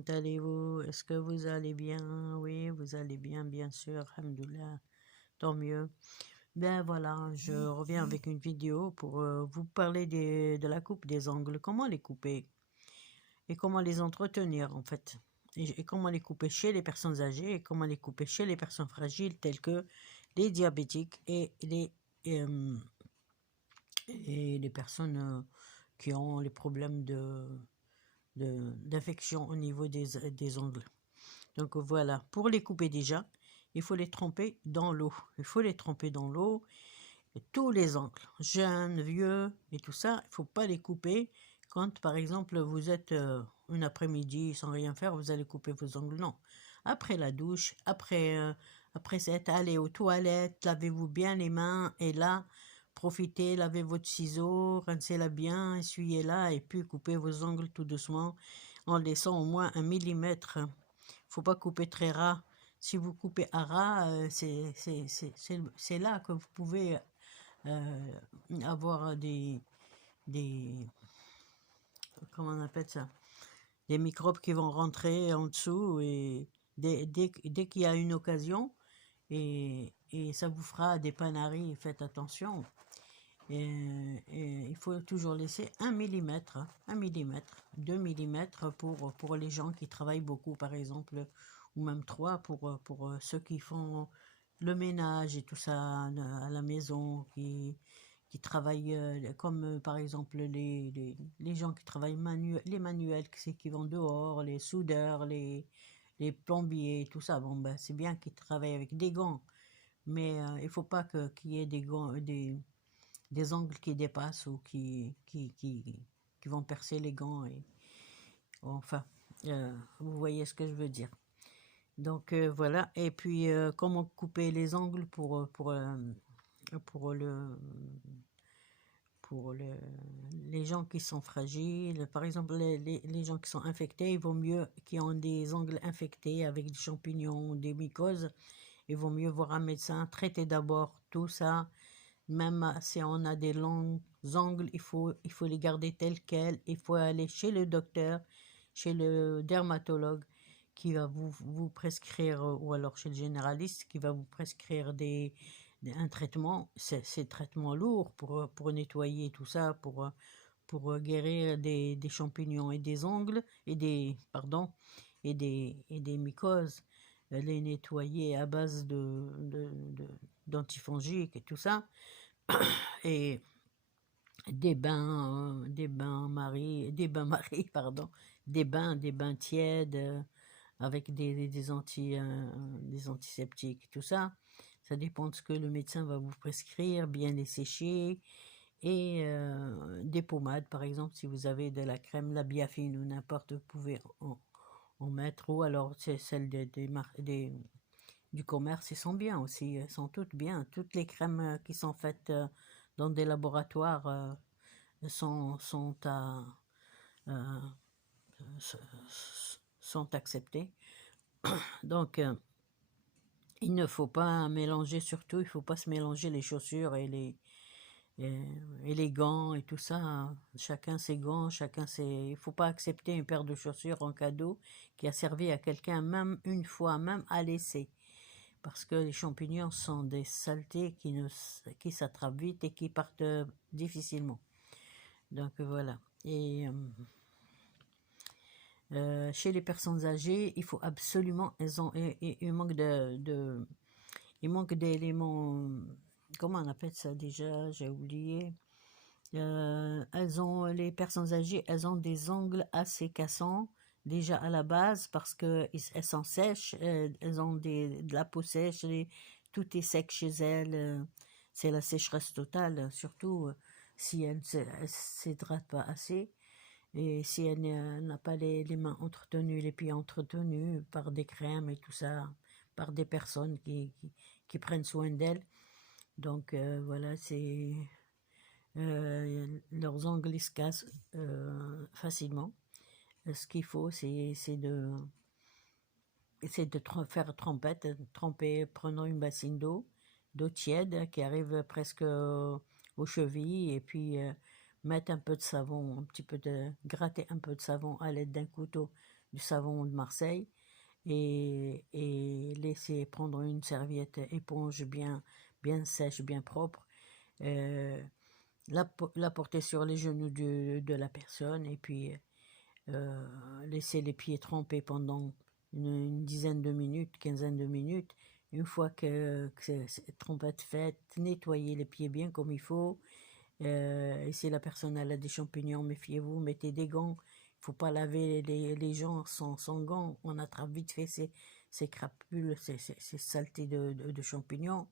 comment allez-vous? Est-ce que vous allez bien? Oui, vous allez bien, bien sûr, alhamdoulilah, tant mieux. Ben voilà, je reviens avec une vidéo pour vous parler de la coupe des ongles, comment les couper et comment les entretenir en fait. Et comment les couper chez les personnes âgées et comment les couper chez les personnes fragiles telles que les diabétiques euh, et les personnes qui ont les problèmes d'infection au niveau des ongles. Donc voilà, pour les couper déjà, il faut les tremper dans l'eau. Il faut les tremper dans l'eau, tous les ongles, jeunes, vieux et tout ça, il ne faut pas les couper quand par exemple vous êtes une après-midi sans rien faire, vous allez couper vos ongles, non. Après la douche, après s'être allé aux toilettes, lavez-vous bien les mains et là, profitez, lavez votre ciseau, rincez-la bien, essuyez-la et puis coupez vos ongles tout doucement en laissant au moins 1 millimètre. Faut pas couper très ras. Si vous coupez à ras, c'est là que vous pouvez euh, avoir des, comment on appelle ça, des microbes qui vont rentrer en dessous et dès qu'il y a une occasion et ça vous fera des panaris, faites attention. Et il faut toujours laisser 1 millimètre, 1 millimètre, 2 millimètres pour les gens qui travaillent beaucoup, par exemple, ou même 3 pour ceux qui font le ménage et tout ça à la maison, qui travaillent comme par exemple les gens qui travaillent les manuels, qui vont dehors, les soudeurs, les plombiers, tout ça. Bon, ben, c'est bien qu'ils travaillent avec des gants, mais il faut pas qu'il y ait des gants, des ongles qui dépassent ou qui vont percer les gants. Et, enfin, vous voyez ce que je veux dire. Donc voilà, et puis comment couper les ongles pour le, les gens qui sont fragiles. Par exemple, les gens qui sont infectés, il vaut mieux, qui ont des ongles infectés avec des champignons, des mycoses, il vaut mieux voir un médecin, traiter d'abord tout ça. Même si on a des longs ongles, il faut les garder tels quels. Il faut aller chez le docteur, chez le dermatologue qui va vous prescrire, ou alors chez le généraliste qui va vous prescrire un traitement. C'est traitement lourd pour nettoyer tout ça, pour guérir des champignons et des ongles, pardon, et des mycoses. Les nettoyer à base d'antifongiques et tout ça et des bains maris, pardon, des bains tièdes avec des antiseptiques, tout ça. Ça dépend de ce que le médecin va vous prescrire, bien les sécher et des pommades, par exemple, si vous avez de la crème, la biafine ou n'importe, vous pouvez en mettre, ou alors c'est celle du commerce, ils sont bien aussi, elles sont toutes bien. Toutes les crèmes qui sont faites dans des laboratoires euh, sont acceptées. Donc, il ne faut pas mélanger, surtout, il ne faut pas se mélanger les chaussures et les gants et tout ça. Chacun ses gants, il ne faut pas accepter une paire de chaussures en cadeau qui a servi à quelqu'un, même une fois, même à l'essai. Parce que les champignons sont des saletés qui s'attrapent vite et qui partent difficilement. Donc voilà. Et chez les personnes âgées, il faut absolument, il manque d'éléments, comment on appelle ça déjà, j'ai oublié. Les personnes âgées, elles ont des ongles assez cassants déjà à la base parce que elles sont sèches, elles ont de la peau sèche, tout est sec chez elles, c'est la sécheresse totale, surtout si elles ne s'hydratent pas assez et si elle n'a pas les mains entretenues, les pieds entretenus par des crèmes et tout ça, par des personnes qui prennent soin d'elles. Donc voilà, leurs ongles se cassent facilement. Ce qu'il faut, c'est de faire tremper, prenant une bassine d'eau tiède qui arrive presque aux chevilles, et puis mettre un peu de savon, gratter un peu de savon à l'aide d'un couteau du savon de Marseille et laisser prendre une serviette éponge bien sèche, bien propre, la porter sur les genoux de la personne et puis laisser les pieds trempés pendant une dizaine de minutes, quinzaine de minutes. Une fois que cette trempette faite, nettoyer les pieds bien comme il faut. Et si la personne elle a des champignons, méfiez-vous, mettez des gants. Il ne faut pas laver les gens sans gants. On attrape vite fait ces crapules, ces saletés de champignons.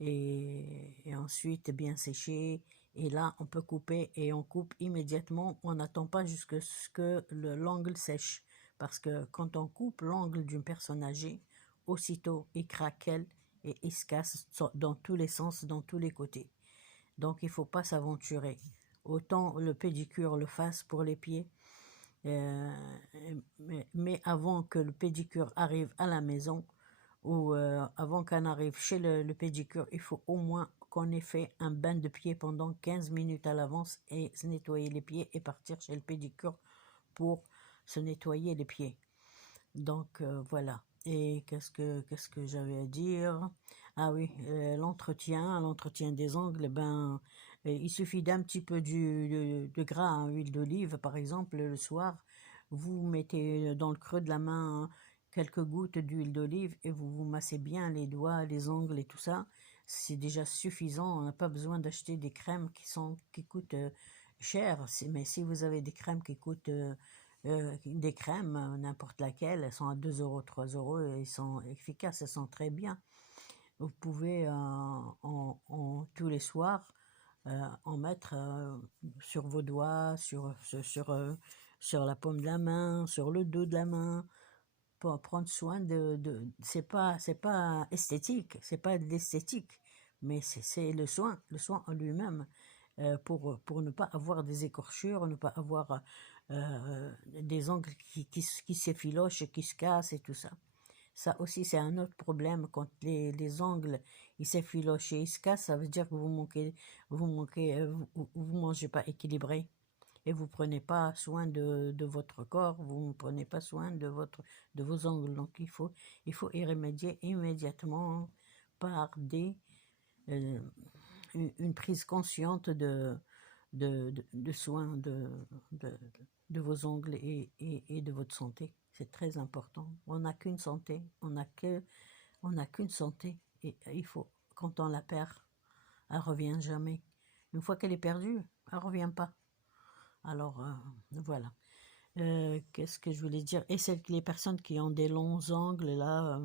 Et ensuite bien sécher. Et là, on peut couper et on coupe immédiatement. On n'attend pas jusqu'à ce que l'angle sèche. Parce que quand on coupe l'angle d'une personne âgée, aussitôt il craquelle et il se casse dans tous les sens, dans tous les côtés. Donc il ne faut pas s'aventurer. Autant le pédicure le fasse pour les pieds. Mais avant que le pédicure arrive à la maison, ou avant qu'on arrive chez le pédicure, il faut au moins qu'on ait fait un bain de pieds pendant 15 minutes à l'avance et se nettoyer les pieds et partir chez le pédicure pour se nettoyer les pieds. Donc voilà. Et qu'est-ce que j'avais à dire? Ah oui, l'entretien des ongles, il suffit d'un petit peu de gras, huile d'olive par exemple, le soir, vous mettez dans le creux de la main quelques gouttes d'huile d'olive et vous vous massez bien les doigts, les ongles et tout ça. C'est déjà suffisant, on n'a pas besoin d'acheter des crèmes qui coûtent cher, mais si vous avez des crèmes qui coûtent des crèmes, n'importe laquelle, elles sont à 2 euros, 3 euros, et elles sont efficaces, elles sont très bien. Vous pouvez tous les soirs en mettre sur vos doigts, sur la paume de la main, sur le dos de la main, pour prendre soin c'est pas esthétique, c'est pas de l'esthétique, mais c'est le soin en lui-même, pour ne pas avoir des écorchures, ne pas avoir des ongles qui s'effilochent, qui se cassent et tout ça. Ça aussi, c'est un autre problème. Quand les ongles ils s'effilochent et ils se cassent, ça veut dire que vous mangez pas équilibré et vous prenez pas soin de votre corps, vous ne prenez pas soin de vos ongles. Donc il faut y remédier immédiatement par une prise consciente de soin de vos ongles et de votre santé. C'est très important. On n'a qu'une santé, on n'a qu'une santé, et il faut, quand on la perd, elle revient jamais. Une fois qu'elle est perdue, elle revient pas. Alors voilà. Qu'est-ce que je voulais dire? Et les personnes qui ont des longs ongles là,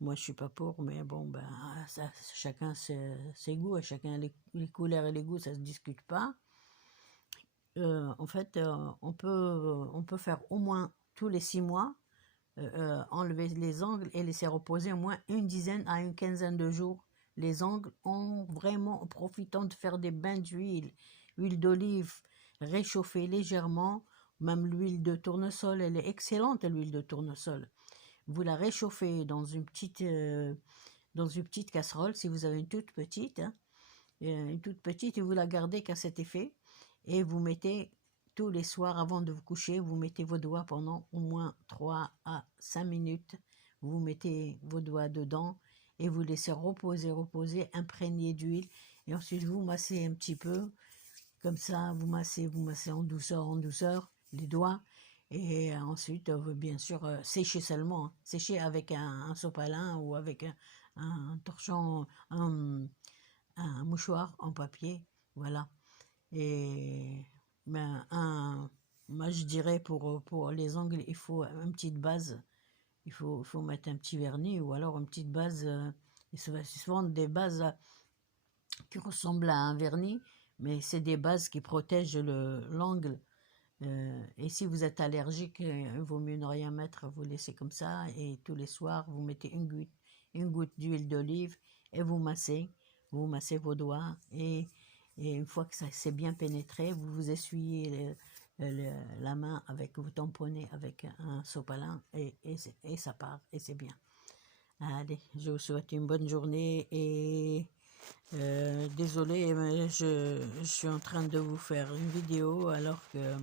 moi je suis pas pour, mais bon ça, chacun ses goûts, chacun les couleurs et les goûts, ça se discute pas. En fait, on peut faire au moins tous les 6 mois, enlever les ongles et laisser reposer au moins une dizaine à une quinzaine de jours les ongles, en profitant de faire des bains d'huile, huile d'olive, réchauffer légèrement. Même l'huile de tournesol, elle est excellente, l'huile de tournesol. Vous la réchauffez dans une petite casserole, si vous avez une toute petite, hein, et vous la gardez qu'à cet effet. Et vous mettez tous les soirs avant de vous coucher, vous mettez vos doigts pendant au moins 3 à 5 minutes. Vous mettez vos doigts dedans et vous laissez reposer, imprégné d'huile. Et ensuite, vous massez un petit peu. Comme ça, vous massez en douceur les doigts. Et ensuite, bien sûr, sécher seulement. Hein. Sécher avec un sopalin ou avec un torchon, un mouchoir en papier. Voilà. Et moi je dirais pour les ongles, il faut une petite base, il faut mettre un petit vernis ou alors une petite base, c'est souvent des bases qui ressemblent à un vernis, mais c'est des bases qui protègent l'angle. Et si vous êtes allergique, il vaut mieux ne rien mettre, vous laissez comme ça, et tous les soirs vous mettez une goutte d'huile d'olive et vous massez vos doigts, et une fois que ça s'est bien pénétré, vous essuyez la main vous tamponnez avec un sopalin et ça part et c'est bien. Allez, je vous souhaite une bonne journée et désolé, mais je suis en train de vous faire une vidéo alors que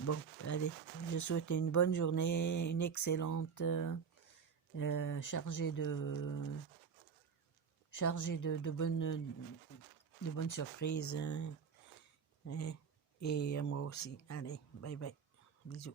Bon, allez, je souhaite une bonne journée, une excellente, chargée de bonnes surprises, hein, et à moi aussi. Allez, bye bye, bisous.